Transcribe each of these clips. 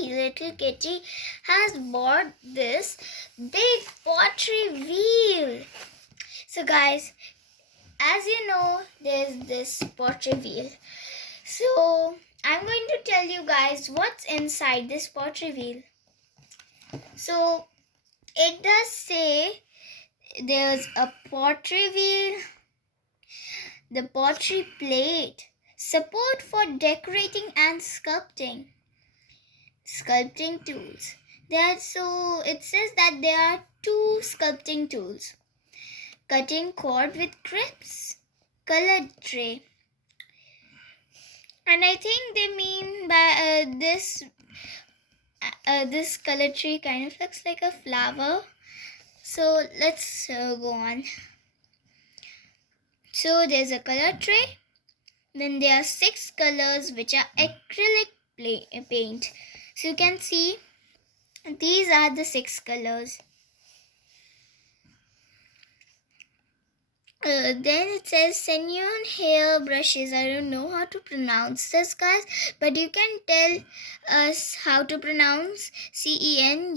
little kitty has bought this big pottery wheel. So guys, as you know, there's this pottery wheel. So I'm going to tell you guys what's inside this pottery wheel. So it does say there's a pottery wheel, the pottery plate, support for decorating and sculpting tools. So it says that there are 2 sculpting tools: cutting cord with grips, colored tray. And I think they mean by this color tree kind of looks like a flower. So let's go on. So there's a color tray. Then there are 6 colors which are acrylic paint. So you can see these are the 6 colors. Then it says Senyun hair brushes. I don't know how to pronounce this, guys, but you can tell us how to pronounce CENUINE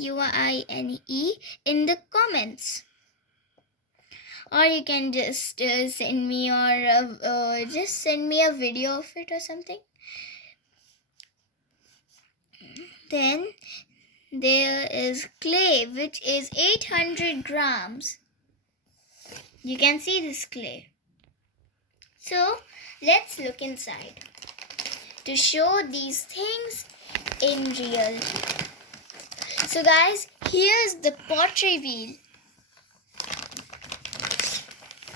in the comments, or you can just send me a video of it or something. Then there is clay, which is 800 grams. You can see this clay. So let's look inside to show these things in real. So guys, here's the pottery wheel.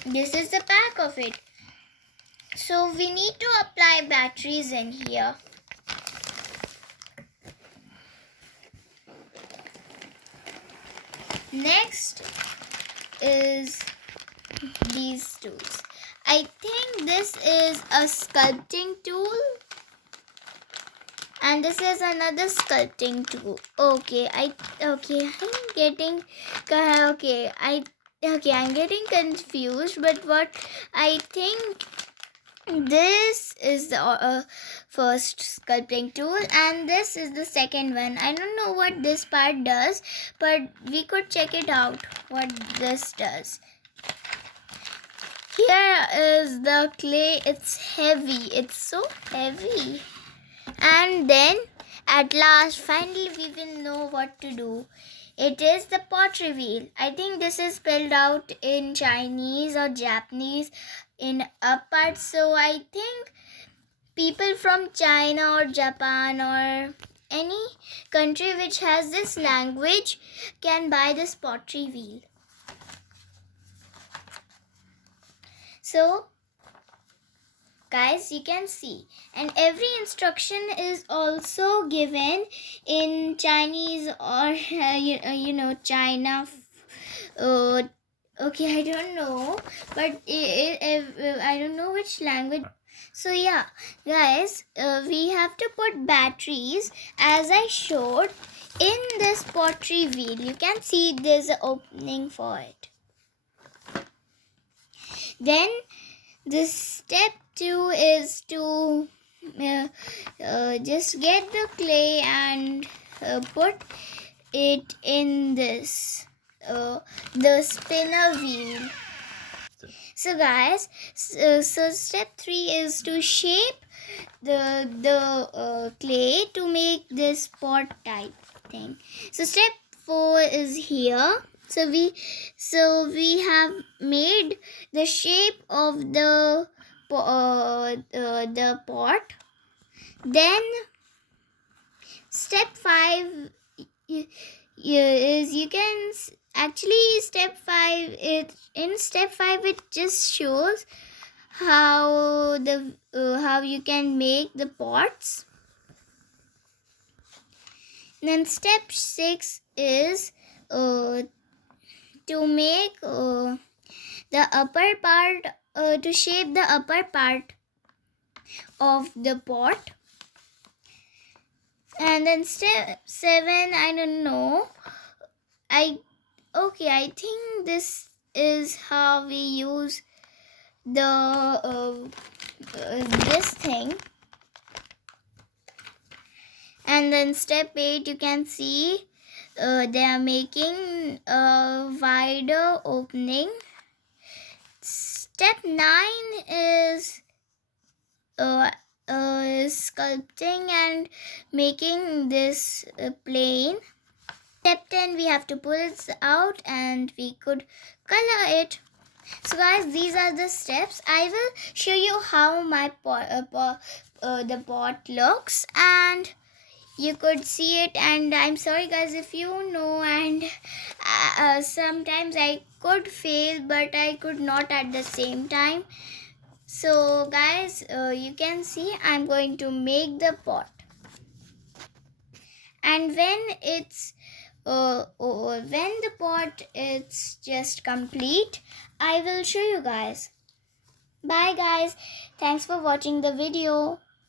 This is the back of it. So we need to apply batteries in here. Next is these tools. I think this is a sculpting tool, and this is another sculpting tool. I'm getting confused, but what I think this is the first sculpting tool, and this is the second one. I don't know what this part does, but we could check it out what this does. Here is the clay. It's heavy. It's so heavy. And then at last, finally, we will know what to do. It is the pottery wheel. I think this is spelled out in Chinese or Japanese in up part. So I think people from China or Japan or any country which has this language can buy this pottery wheel. So guys, you can see, and every instruction is also given in Chinese or China. I don't know, but I don't know which language. So yeah, guys, we have to put batteries as I showed in this pottery wheel. You can see there's an opening for it. Then this step 2 is to just get the clay and put it in this the spinner wheel. So guys, so step 3 is to shape the clay to make this pot type thing. So step 4 is here. So we have made the shape of the pot. Then step 5 is you can actually step 5 it just shows how you can make the pots. Then step 6 is to make the upper part, to shape the upper part of the pot. And then step 7, I don't know. I think this is how we use the this thing. And then step 8, you can see they are making a wider opening. Step 9 uh, is sculpting and making this plane. Step 10, we have to pull it out and we could color it. So guys, these are the steps. I will show you how my the pot looks, and you could see it. And I'm sorry guys if you know, and sometimes I could fail, but I could not at the same time. So guys, you can see I'm going to make the pot, and when the pot is just complete, I will show you guys. Bye guys, thanks for watching the video.